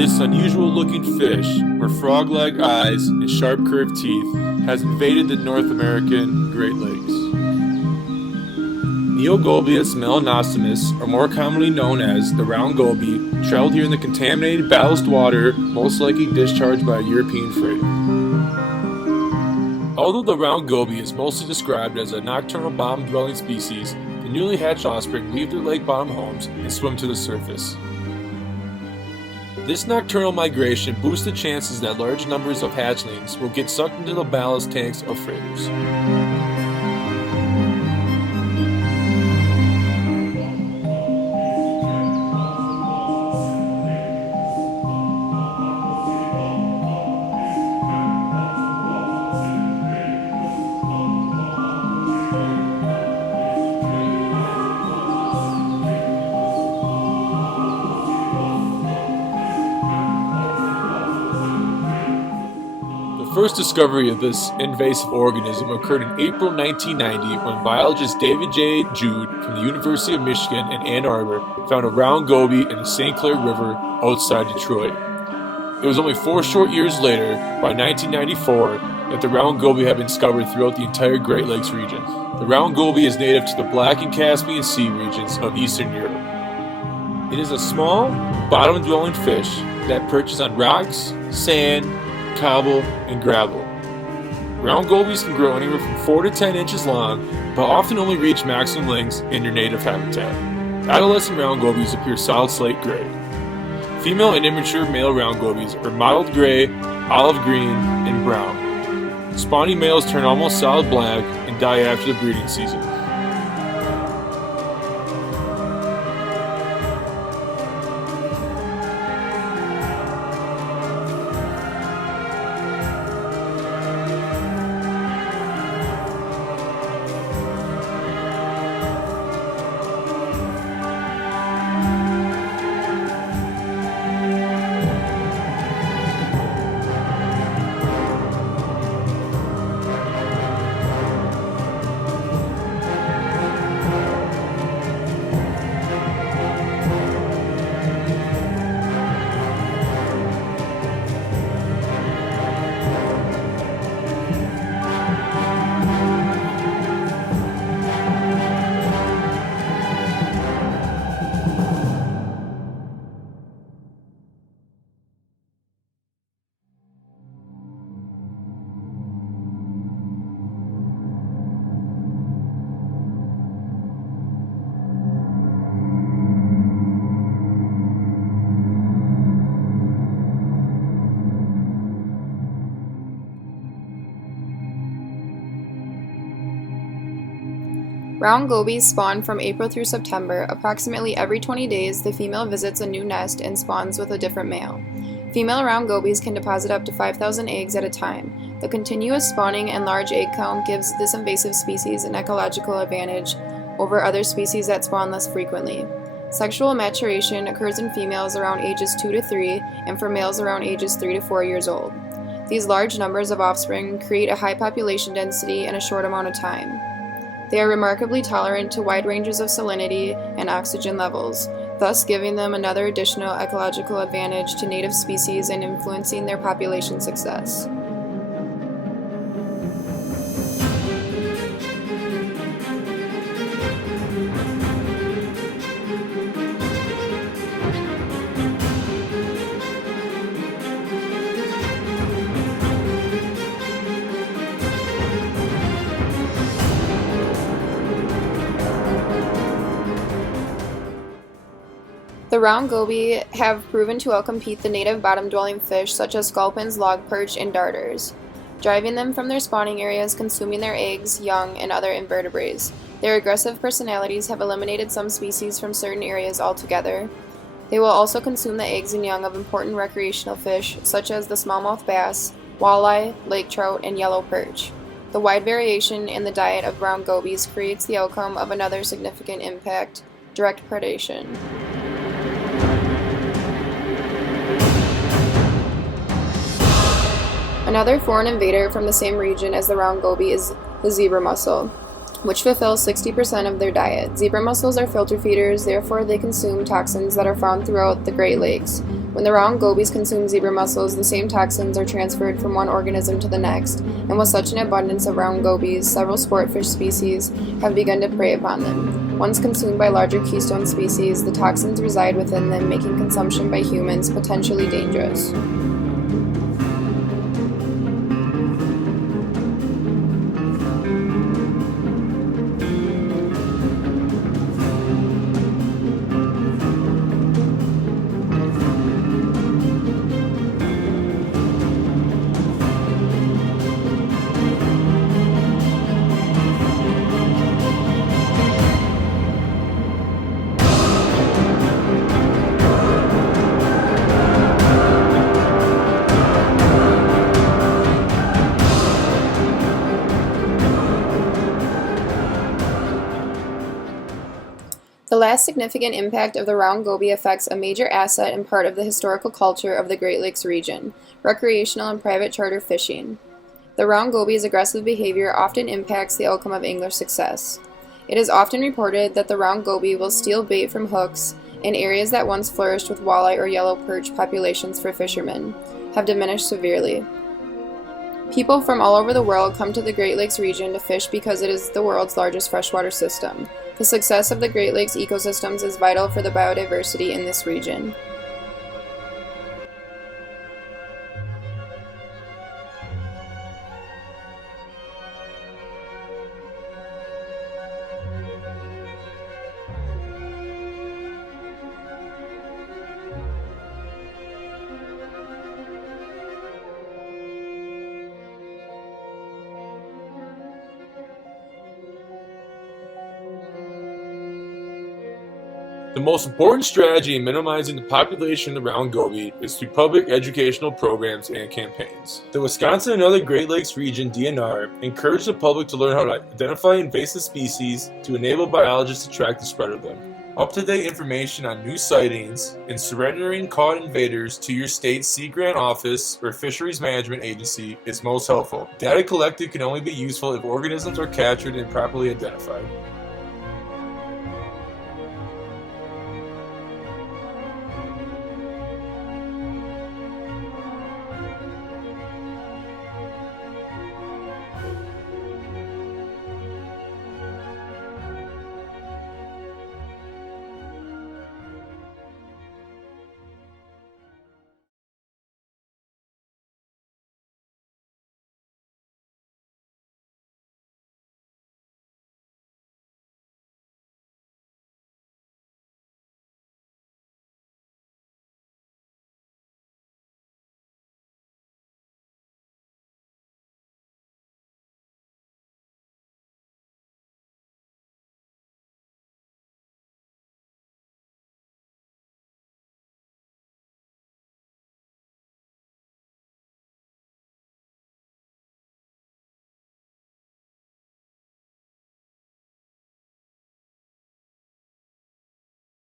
This unusual-looking fish, with frog-like eyes and sharp curved teeth, has invaded the North American Great Lakes. Neogobius melanostomus, or more commonly known as the round goby, traveled here in the contaminated ballast water, most likely discharged by a European freighter. Although the round goby is mostly described as a nocturnal bottom-dwelling species, the newly hatched offspring leave their lake bottom homes and swim to the surface. This nocturnal migration boosts the chances that large numbers of hatchlings will get sucked into the ballast tanks of freighters. The first discovery of this invasive organism occurred in April 1990 when biologist David J. Jude from the University of Michigan in Ann Arbor found a round goby in the St. Clair River outside Detroit. It was only 4 short years later, by 1994, that the round goby had been discovered throughout the entire Great Lakes region. The round goby is native to the Black and Caspian Sea regions of Eastern Europe. It is a small, bottom-dwelling fish that perches on rocks, sand, cobble, and gravel. Round gobies can grow anywhere from 4 to 10 inches long, but often only reach maximum lengths in their native habitat. Adolescent round gobies appear solid slate gray. Female and immature male round gobies are mottled gray, olive green, and brown. Spawning males turn almost solid black and die after the breeding season. Round gobies spawn from April through September. Approximately every 20 days, the female visits a new nest and spawns with a different male. Female round gobies can deposit up to 5,000 eggs at a time. The continuous spawning and large egg count gives this invasive species an ecological advantage over other species that spawn less frequently. Sexual maturation occurs in females around ages 2 to 3 and for males around ages 3 to 4 years old. These large numbers of offspring create a high population density in a short amount of time. They are remarkably tolerant to wide ranges of salinity and oxygen levels, thus giving them another additional ecological advantage to native species and influencing their population success. The round goby have proven to outcompete the native bottom-dwelling fish such as sculpins, log perch, and darters, driving them from their spawning areas, consuming their eggs, young, and other invertebrates. Their aggressive personalities have eliminated some species from certain areas altogether. They will also consume the eggs and young of important recreational fish such as the smallmouth bass, walleye, lake trout, and yellow perch. The wide variation in the diet of round gobies creates the outcome of another significant impact: direct predation. Another foreign invader from the same region as the round goby is the zebra mussel, which fulfills 60% of their diet. Zebra mussels are filter feeders, therefore they consume toxins that are found throughout the Great Lakes. When the round gobies consume zebra mussels, the same toxins are transferred from one organism to the next, and with such an abundance of round gobies, several sportfish species have begun to prey upon them. Once consumed by larger keystone species, the toxins reside within them, making consumption by humans potentially dangerous. The last significant impact of the round goby affects a major asset and part of the historical culture of the Great Lakes region: recreational and private charter fishing. The round goby's aggressive behavior often impacts the outcome of angler success. It is often reported that the round goby will steal bait from hooks, and areas that once flourished with walleye or yellow perch populations for fishermen have diminished severely. People from all over the world come to the Great Lakes region to fish because it is the world's largest freshwater system. The success of the Great Lakes ecosystems is vital for the biodiversity in this region. The most important strategy in minimizing the population of the round goby is through public educational programs and campaigns. The Wisconsin and other Great Lakes region DNR encourage the public to learn how to identify invasive species to enable biologists to track the spread of them. Up-to-date information on new sightings and surrendering caught invaders to your state's Sea Grant Office or Fisheries Management Agency is most helpful. Data collected can only be useful if organisms are captured and properly identified.